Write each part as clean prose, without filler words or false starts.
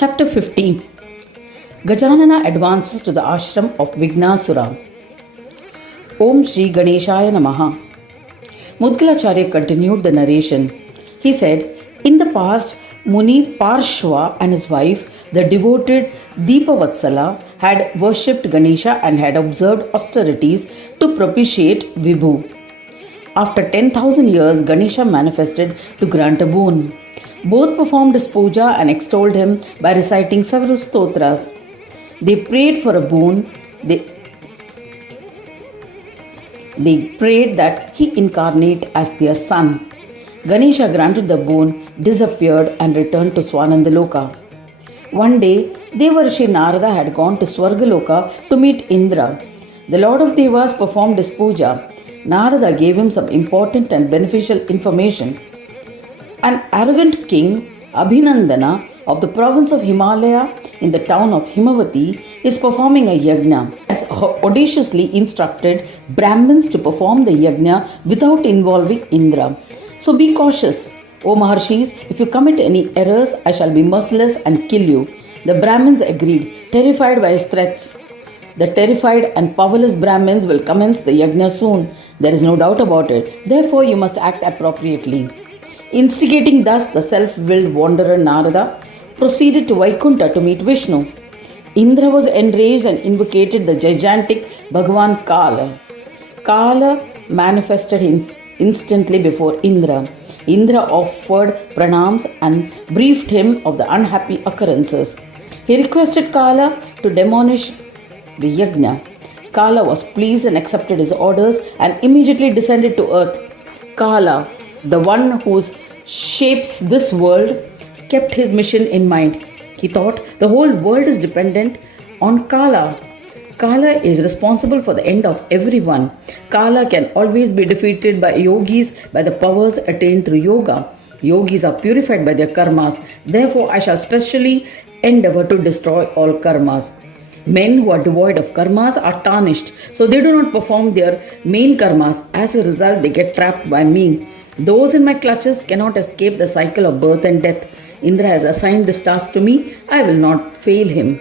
Chapter 15. Gajanana advances to the ashram of Vighnasura. Om Shri Ganeshaya Namaha. Mudgalacharya continued the narration. He said, in the past, Muni Parshva and his wife, the devoted Deepavatsala, had worshipped Ganesha and had observed austerities to propitiate Vibhu. After 10,000 years, Ganesha manifested to grant a boon. Both performed his puja and extolled him by reciting several stotras. They prayed for a boon. They prayed that he incarnate as their son. Ganesha granted the boon, disappeared and returned to Swanandaloka. One day, Devarshi Narada had gone to Swargaloka to meet Indra. The Lord of Devas performed his puja. Narada gave him some important and beneficial information. An arrogant king, Abhinandana, of the province of Himalaya in the town of Himavati, is performing a yajna. Has audaciously instructed Brahmins to perform the yajna without involving Indra. So be cautious, O Maharshis, if you commit any errors, I shall be merciless and kill you. The Brahmins agreed, terrified by his threats. The terrified and powerless Brahmins will commence the yajna soon. There is no doubt about it. Therefore, you must act appropriately. Instigating thus, the self-willed wanderer Narada proceeded to Vaikuntha to meet Vishnu. Indra was enraged and invocated the gigantic Bhagavan Kala. Kala manifested instantly before Indra. Indra offered pranams and briefed him of the unhappy occurrences. He requested Kala to demolish the yajna. Kala was pleased and accepted his orders and immediately descended to earth. Kala, the one who shapes this world, kept his mission in mind. He thought the whole world is dependent on Kala. Kala is responsible for the end of everyone. Kala can always be defeated by yogis by the powers attained through yoga. Yogis are purified by their karmas. Therefore, I shall specially endeavor to destroy all karmas. Men who are devoid of karmas are tarnished, so they do not perform their main karmas. As a result, they get trapped by me. Those in my clutches cannot escape the cycle of birth and death. Indra has assigned this task to me. I will not fail him.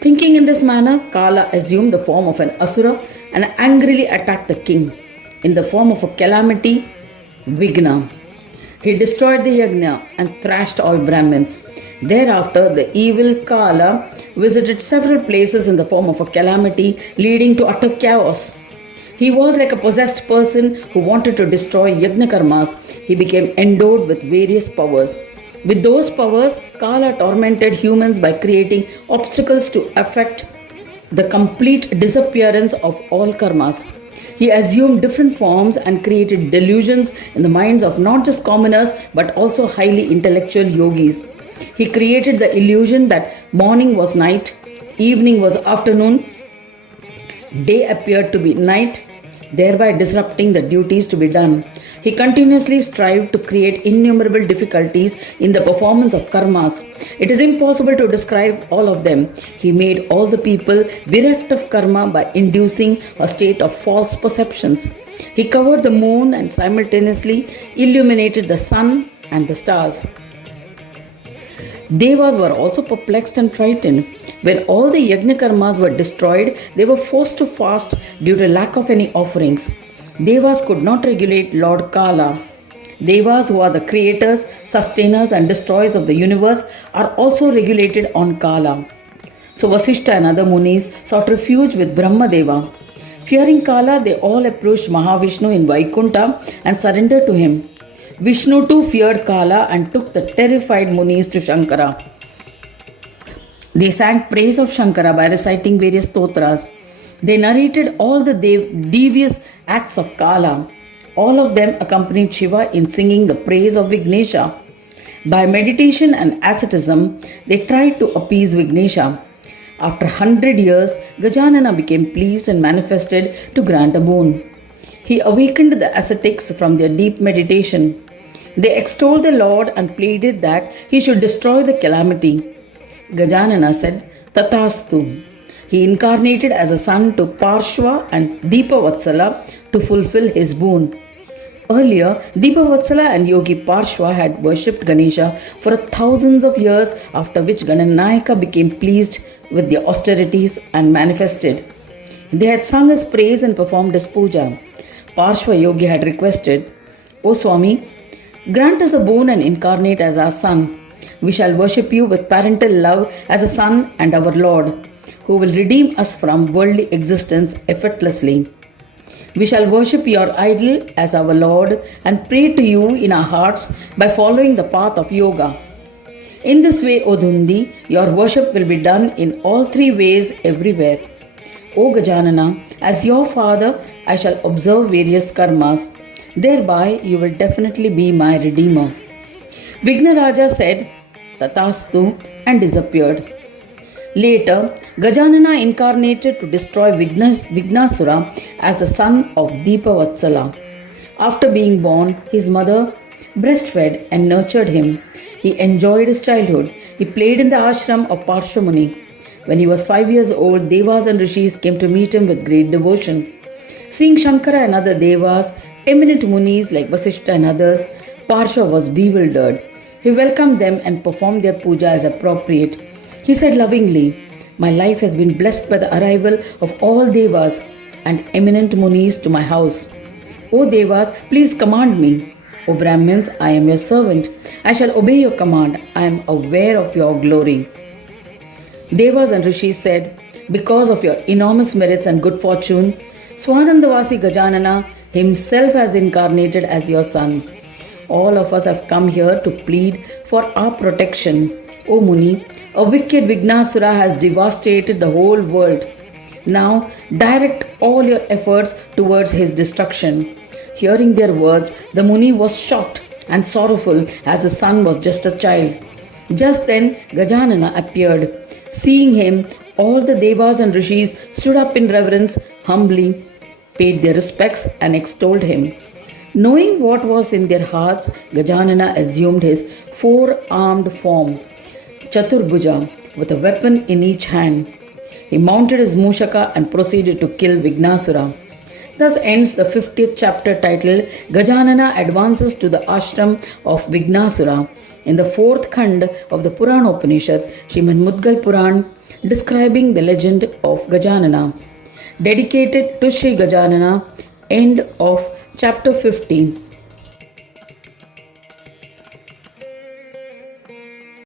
Thinking in this manner, Kala assumed the form of an asura and angrily attacked the king. In the form of a calamity, Vighna, he destroyed the yajna and thrashed all Brahmins. Thereafter, the evil Kala visited several places in the form of a calamity, leading to utter chaos. He was like a possessed person who wanted to destroy yajna karmas. He became endowed with various powers. With those powers, Kala tormented humans by creating obstacles to affect the complete disappearance of all karmas. He assumed different forms and created delusions in the minds of not just commoners but also highly intellectual yogis. He created the illusion that morning was night, evening was afternoon, day appeared to be night, thereby disrupting the duties to be done. He continuously strived to create innumerable difficulties in the performance of karmas. It is impossible to describe all of them. He made all the people bereft of karma by inducing a state of false perceptions. He covered the moon and simultaneously illuminated the sun and the stars. Devas were also perplexed and frightened. When all the yajna karmas were destroyed, they were forced to fast due to lack of any offerings. Devas could not regulate Lord Kala. Devas, who are the creators, sustainers and destroyers of the universe, are also regulated on Kala. So Vasishtha and other munis sought refuge with Brahmadeva. Fearing Kala, they all approached Mahavishnu in Vaikuntha and surrendered to him. Vishnu too feared Kala and took the terrified munis to Shankara. They sang praise of Shankara by reciting various stotras. They narrated all the devious acts of Kala. All of them accompanied Shiva in singing the praise of Vignesha. By meditation and asceticism, they tried to appease Vignesha. After 100 years, Gajanana became pleased and manifested to grant a boon. He awakened the ascetics from their deep meditation. They extolled the Lord and pleaded that he should destroy the calamity. Gajanana said, Tathastu. He incarnated as a son to Parshva and Deepavatsala to fulfill his boon. Earlier, Deepavatsala and Yogi Parshva had worshipped Ganesha for thousands of years, after which Gananayaka became pleased with their austerities and manifested. They had sung his praise and performed his puja. Parshva Yogi had requested, O Swami, grant us a boon and incarnate as our son. We shall worship you with parental love as a son and our Lord, who will redeem us from worldly existence effortlessly. We shall worship your idol as our Lord and pray to you in our hearts by following the path of yoga. In this way, O Dhundi, your worship will be done in all three ways everywhere. O Gajanana, as your father, I shall observe various karmas. Thereby, you will definitely be my redeemer. Vighna said, Tatastu, and disappeared. Later, Gajanana incarnated to destroy Vighnasura as the son of Deepavatsala. After being born, his mother breastfed and nurtured him. He enjoyed his childhood. He played in the ashram of Parshamuni. When he was 5 years old, Devas and Rishis came to meet him with great devotion. Seeing Shankara and other Devas, eminent Munis like Vasishtha and others, Parsha was bewildered. He welcomed them and performed their puja as appropriate. He said lovingly, My life has been blessed by the arrival of all Devas and eminent Munis to my house. O Devas, please command me. O Brahmins, I am your servant. I shall obey your command. I am aware of your glory. Devas and Rishis said, Because of your enormous merits and good fortune, Swanandavasi Gajanana himself has incarnated as your son. All of us have come here to plead for our protection. O Muni, a wicked Vignasura has devastated the whole world. Now direct all your efforts towards his destruction. Hearing their words, the Muni was shocked and sorrowful, as the son was just a child. Just then Gajanana appeared. Seeing him, all the Devas and Rishis stood up in reverence, humbly paid their respects and extolled him. Knowing what was in their hearts, Gajanana assumed his four-armed form, Chaturbhuja, with a weapon in each hand. He mounted his Mushaka and proceeded to kill Vignasura. Thus ends the 50th chapter titled Gajanana Advances to the Ashram of Vighnasura in the 4th Khand of the Purana Upanishad, Srimad Mudgal Puran, describing the legend of Gajanana. Dedicated to Sri Gajanana. End of chapter 15.